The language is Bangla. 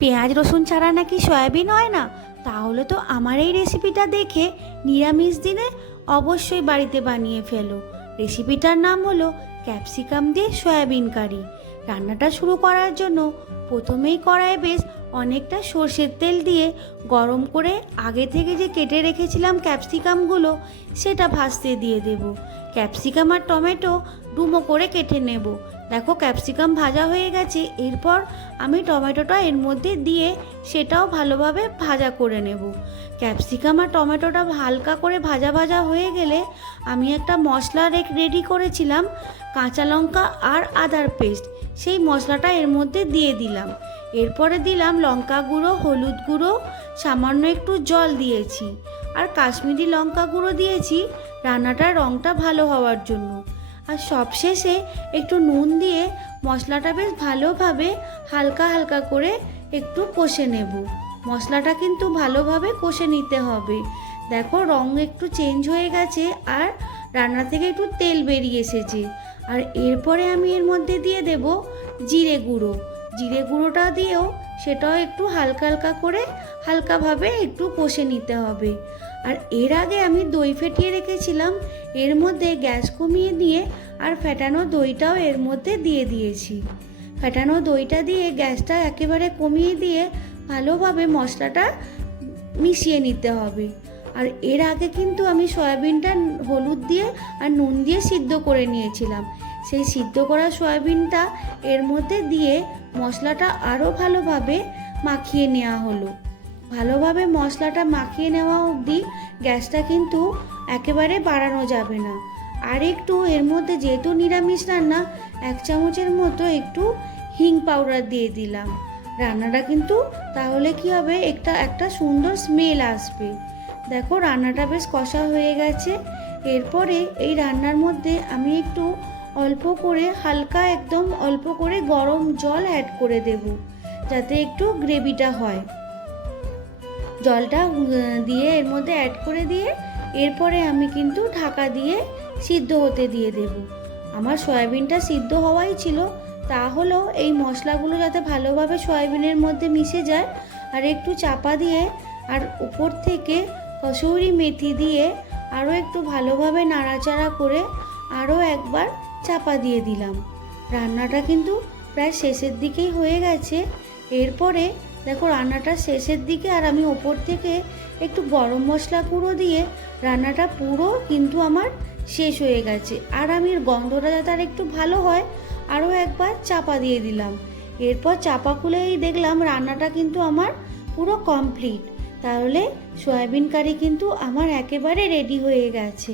পেঁয়াজ রসুন ছাড়া নাকি সয়াবিন হয় না? তাহলে তো আমার এই রেসিপিটা দেখে নিরামিষ দিনে অবশ্যই বাড়িতে বানিয়ে ফেলো। রেসিপিটার নাম হলো ক্যাপসিকাম দিয়ে সয়াবিন কারি। রান্নাটা শুরু করার জন্য প্রথমেই কড়াইয়ে বেশ অনেকটা সর্ষের তেল দিয়ে গরম করে আগে থেকে যে কেটে রেখেছিলাম ক্যাপসিকামগুলো সেটা ভাজতে দিয়ে দেব। ক্যাপসিকাম আর টমেটো ডুমো করে কেটে নেব। দেখো ক্যাপসিকাম ভাজা হয়ে গেছে। এরপর আমি টমেটোটা এর মধ্যে দিয়ে সেটাও ভালোভাবে ভাজা করে নেব। ক্যাপসিকাম আর টমেটোটা হালকা করে ভাজা ভাজা হয়ে গেলে আমি একটা মশলা রেডি করেছিলাম, কাঁচা লঙ্কা আর আদার পেস্ট, সেই মশলাটা এর মধ্যে দিয়ে দিলাম। এরপরে দিলাম লঙ্কা গুঁড়ো, হলুদ গুঁড়ো, সামান্য একটু জল দিয়েছি আর কাশ্মীরি লঙ্কা গুঁড়ো দিয়েছি রান্নাটার রঙটা ভালো হওয়ার জন্য। আর সবশেষে একটু নুন দিয়ে মশলাটা বেশ ভালোভাবে হালকা হালকা করে একটু কষে নেব। মশলাটা কিন্তু ভালোভাবে কষে নিতে হবে। দেখো রং একটু চেঞ্জ হয়ে গেছে আর রান্না থেকে একটু তেল বেরিয়ে এসেছে। আর এরপরে আমি এর মধ্যে দিয়ে দেব জিরে গুঁড়ো। জিরে গুঁড়োটা দিয়েও সেটাও একটু হালকা হালকা করে হালকাভাবে একটু কষে নিতে হবে। আর এর আগে আমি দই ফেটিয়ে রেখেছিলাম, এর মধ্যে গ্যাস কমিয়ে দিয়ে আর ফেটানো দইটাও এর মধ্যে দিয়ে দিয়েছি। ফেটানো দইটা দিয়ে গ্যাসটা একেবারে কমিয়ে দিয়ে ভালোভাবে মশলাটা মিশিয়ে নিতে হবে। আর এর আগে কিন্তু আমি সয়াবিনটা হলুদ দিয়ে আর নুন দিয়ে সিদ্ধ করে নিয়েছিলাম। সেই সিদ্ধ করা সয়াবিনটা এর মধ্যে দিয়ে মশলাটা আরও ভালোভাবে মাখিয়ে নেওয়া হলো। ভালোভাবে মশলাটা মাখিয়ে নেওয়া অবধি গ্যাসটা কিন্তু একেবারে বাড়ানো যাবে না। আর একটু এর মধ্যে যেহেতু নিরামিষ রান্না, 1 চামচের মতো একটু হিং পাউডার দিয়ে দিলাম। রান্নাটা কিন্তু তাহলে কি হবে, একটা সুন্দর স্মেল আসবে। দেখো রান্নাটা বেশ কষা হয়ে গেছে। এরপরে এই রান্নার মধ্যে আমি একটু অল্প করে হালকা একদম অল্প করে গরম জল অ্যাড করে দেব, যাতে একটু গ্রেভিটা হয়। জলটা দিয়ে এর মধ্যে অ্যাড করে দিয়ে এরপরে আমি কিন্তু ঢাকা দিয়ে সিদ্ধ হতে দিয়ে দেব। আমার সয়াবিনটা সিদ্ধ হওয়াই ছিল, তা হলো এই মশলাগুলো যাতে ভালোভাবে সয়াবিনের মধ্যে মিশে যায়। আর একটু চাপা দিয়ে আর উপর থেকে কসুরি মেথি দিয়ে আরও একটু ভালোভাবে নাড়াচাড়া করে আরও একবার চাপা দিয়ে দিলাম। রান্নাটা কিন্তু প্রায় শেষের দিকেই হয়ে গেছে। এরপরে দেখো রান্নাটা শেষের দিকে আর আমি ওপর থেকে একটু গরম মশলা গুঁড়ো দিয়ে রান্নাটা পুরো কিন্তু আমার শেষ হয়ে গেছে। আর আমি গন্ধটা যাতে আর একটু ভালো হয় আরও একবার চাপা দিয়ে দিলাম। এরপর চাপা খুলেই দেখলাম রান্নাটা কিন্তু আমার পুরো কমপ্লিট। তাহলে সয়াবিন কারি কিন্তু আমার একেবারে রেডি হয়ে গেছে।